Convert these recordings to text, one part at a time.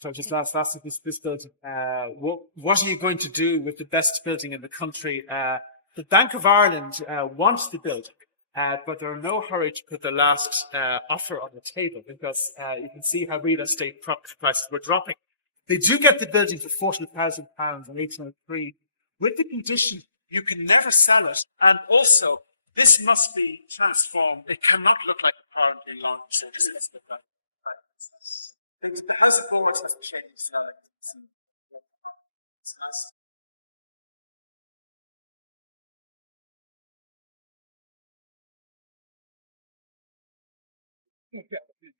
So just last this building. What are you going to do with the best building in the country? The Bank of Ireland wants the building, but they're in no hurry to put the last offer on the table because you can see how real estate property prices were dropping. They do get the building for £40,000 in 1803, with the condition you can never sell it, and also this must be transformed. It cannot look like a Parliament any longer. So this is the House of Lords hasn't changed.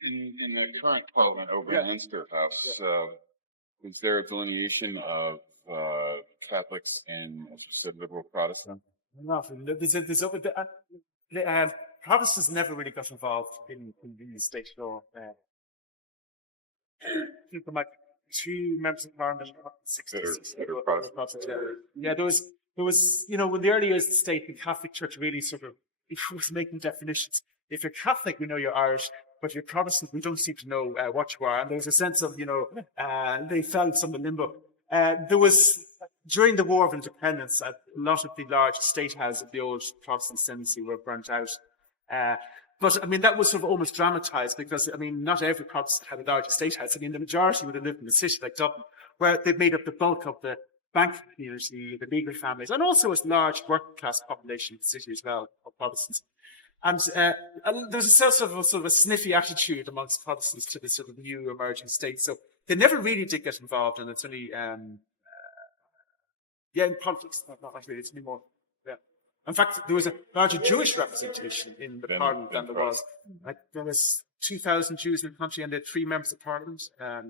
In the current Parliament over in Leinster House, is there a delineation of Catholics and, as you said, liberal Protestant? Nothing. Protestants never really got involved in the state law. People like 2 members of Parliament in the 60s. That are Protestant. Yeah, there was, in the early years of the state, the Catholic Church really sort of was making definitions. If you're Catholic, we know you're Irish, but if you're Protestant, we don't seem to know what you are. And there was a sense of, they felt some limbo. There was, during the War of Independence, a lot of the large state houses of the old Protestant ascendancy were burnt out. But, that was sort of almost dramatized because, not every Protestant had a large estate house. The majority would have lived in a city like Dublin, where they made up the bulk of the banking community, the legal families, and also a large working class population in the city as well, of Protestants. And there was a sort of a sniffy attitude amongst Protestants to this sort of new emerging state. So they never really did get involved, and it's only, in politics, not really, it's anymore. Yeah. In fact, there was a larger Jewish representation in the Parliament than there was. There was 2,000 Jews in the country, and they had 3 members of Parliament. I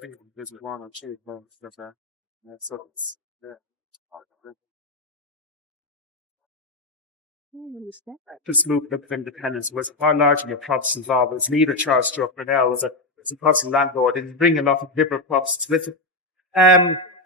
think there's 1 or 2. So it's, this movement of independence was far largely a Protestant law. Its leader, Charles Stuart Brunel, was a Protestant landlord, and he bring a lot of liberal Protestants with him.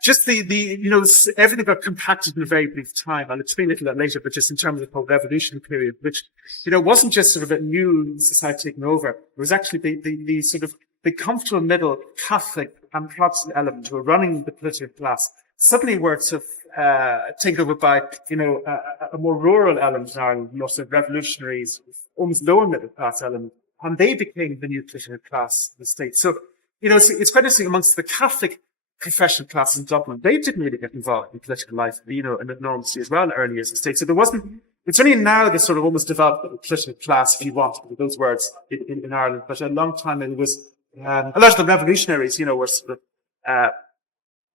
Just everything got compacted in a very brief time. I'll explain a little bit later, but just in terms of the whole revolutionary period, which, wasn't just sort of a new society taking over. It was actually the sort of the comfortable middle Catholic and Protestant element who were running the political class suddenly were sort of taken over by, a more rural element in Ireland, sort of revolutionaries, almost lower middle class element, and they became the new political class in the state. So, it's quite interesting amongst the Catholic professional class in Dublin. They didn't really get involved in political life, in normalcy as well in early years of the state. So there wasn't, it's only now they sort of almost developed a political class, if you want, with those words, in Ireland. But a long time it was, a lot of the revolutionaries, were sort of,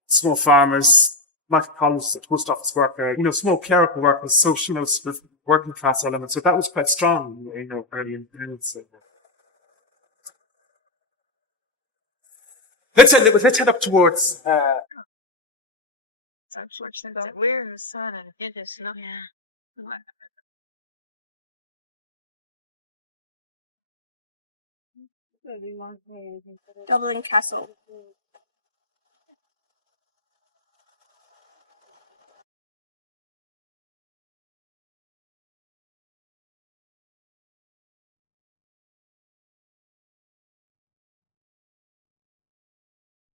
small farmers, Michael Collins, a post office worker, small clerical workers, social, sort of working class elements. So that was quite strong, early in the Let's head up towards. It's unfortunate that we're in the sun and it is not. Yeah. Dublin Castle.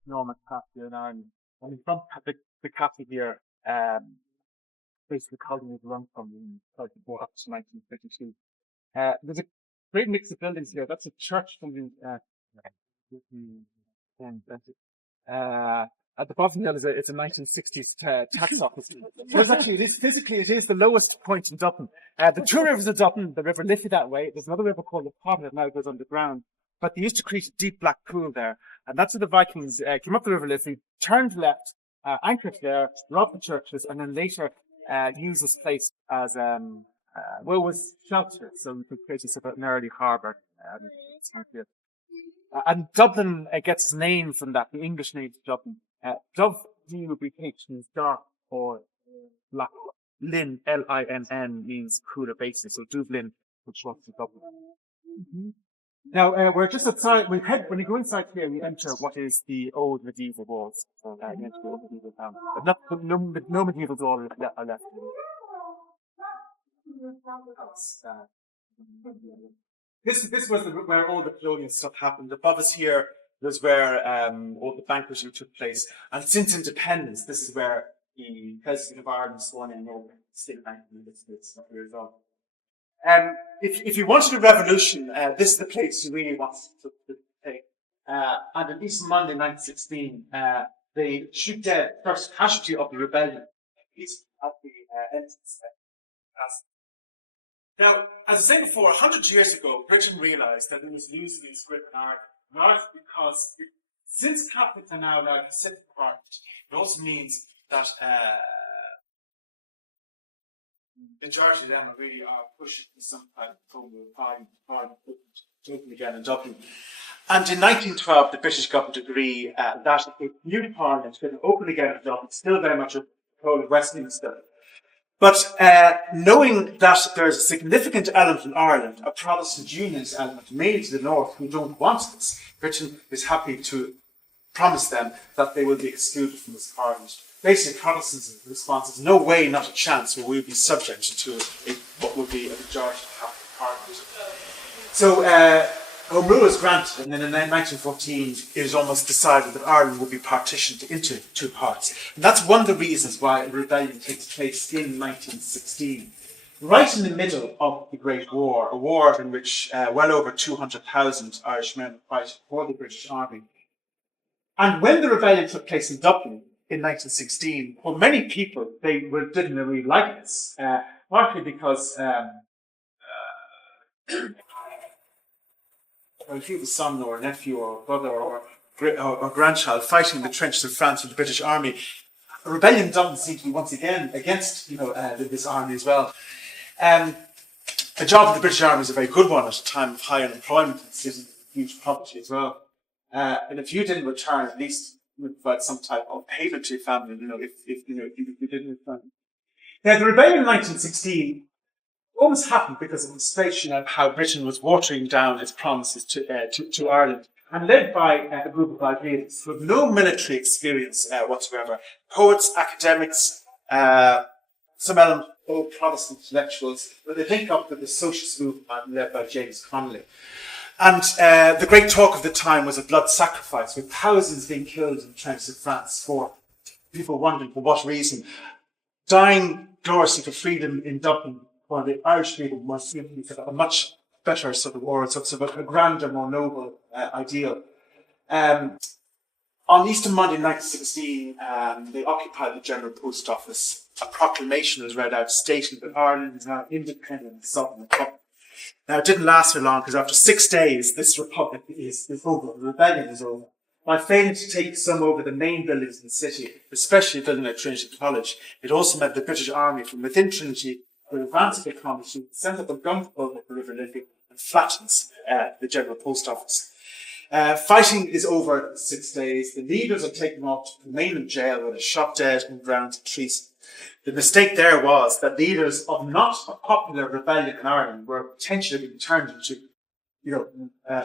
Norman Catholic in Ireland. And from the Catholic year, basically the colony was run from 1934 up to 1952. There's a great mix of buildings here. That's a church from the, at the bottom hill it's a 1960s tax office. Whereas actually it is the lowest point in Dublin. The two rivers of Dublin, the River Liffey that way. There's another river called the Pot that now goes underground. But they used to create a deep black pool there. And that's where the Vikings came up the River Liffey, turned left, anchored there, robbed the churches, and then later used this place as, was shelter. So we could create sort of an early harbour. And Dublin gets its name from that, the English name of Dublin. Dove, D-U-B-H, means dark or black. Linn, L-I-N-N, means cooler basin. So Dublin, which was Dublin. Mm-hmm. Now, we're just outside, when you go inside here, we enter what is the old medieval walls. So, you enter the old medieval town. But no medieval doors are left. This was where all the colonial stuff happened. Above us here, was where all the banqueting took place. And since independence, this is where the President of Ireland sworn in over state banking years on. If you wanted a revolution, this is the place you really want to take. And at least Monday, 1916, they shoot dead first casualty of the rebellion, at least at the entrance. Now, as I said before, 100 years ago, Britain realised that it was losing its grip on Ireland. Not because, since Catholics are now allowed to sit in Parliament, it also means that majority of them really are pushing for some kind of form of Parliament to open again in Dublin. And in 1912, the British government agree that the new Parliament could open again in Dublin, still very much a control of Westminster. But knowing that there's a significant element in Ireland, a Protestant unionist element, mainly to the north, who don't want this, Britain is happy to promise them that they will be excluded from this Parliament. Basically, Protestants' response is no way, not a chance, will we be subject to what would be a majority Catholic Parliament. So Home Rule was granted, and then in 1914 it was almost decided that Ireland would be partitioned into two parts. And that's one of the reasons why a rebellion takes place in 1916. Right in the middle of the Great War, a war in which well over 200,000 Irish men fight for the British Army. And when the rebellion took place in Dublin in 1916, for many people, they didn't really like this, partly because if you have a son or a nephew or a brother or grandchild fighting in the trenches of France with the British Army, a rebellion in Dublin seemed to be once again against this army as well. The job of the British Army was a very good one at a time of high unemployment and huge poverty as well. And if you didn't return, at least you would provide some type of payment to your family. If you didn't return. Now, the rebellion in 1916 almost happened because of the frustration of how Britain was watering down its promises to Ireland, and led by a group of idealists with no military experience whatsoever. Poets, academics, some element of old Protestant intellectuals, but they link up with the socialist movement led by James Connolly. And the great talk of the time was a blood sacrifice, with thousands being killed in the trenches of France for people wondering for what reason. Dying gloriously for freedom in Dublin, while the Irish people must be a much better sort of, or sort of a grander, more noble ideal. On Easter Monday 1916, they occupied the General Post Office. A proclamation was read out stating that Ireland is now independent and sovereign republic. Now, it didn't last for long, because after 6 days, this republic is over. The rebellion is over. By failing to take some over the main buildings in the city, especially the building at Trinity College, it also meant the British Army from within Trinity would advance the college, send up a gunboat at the River Liffey and flattens the General Post Office. Fighting is over 6 days. The leaders are taken off to the mainland jail where they're shot dead and drowned in treason. The mistake there was that leaders of not a popular rebellion in Ireland were potentially being turned into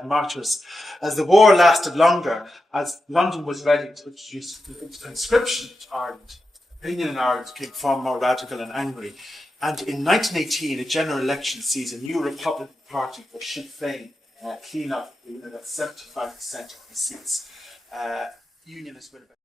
martyrs. As the war lasted longer, as London was ready to introduce conscription to Ireland, opinion in Ireland became far more radical and angry. And in 1918, a general election sees a new Republican Party for Sinn Féin clean up about 75% of the seats. Unionists win about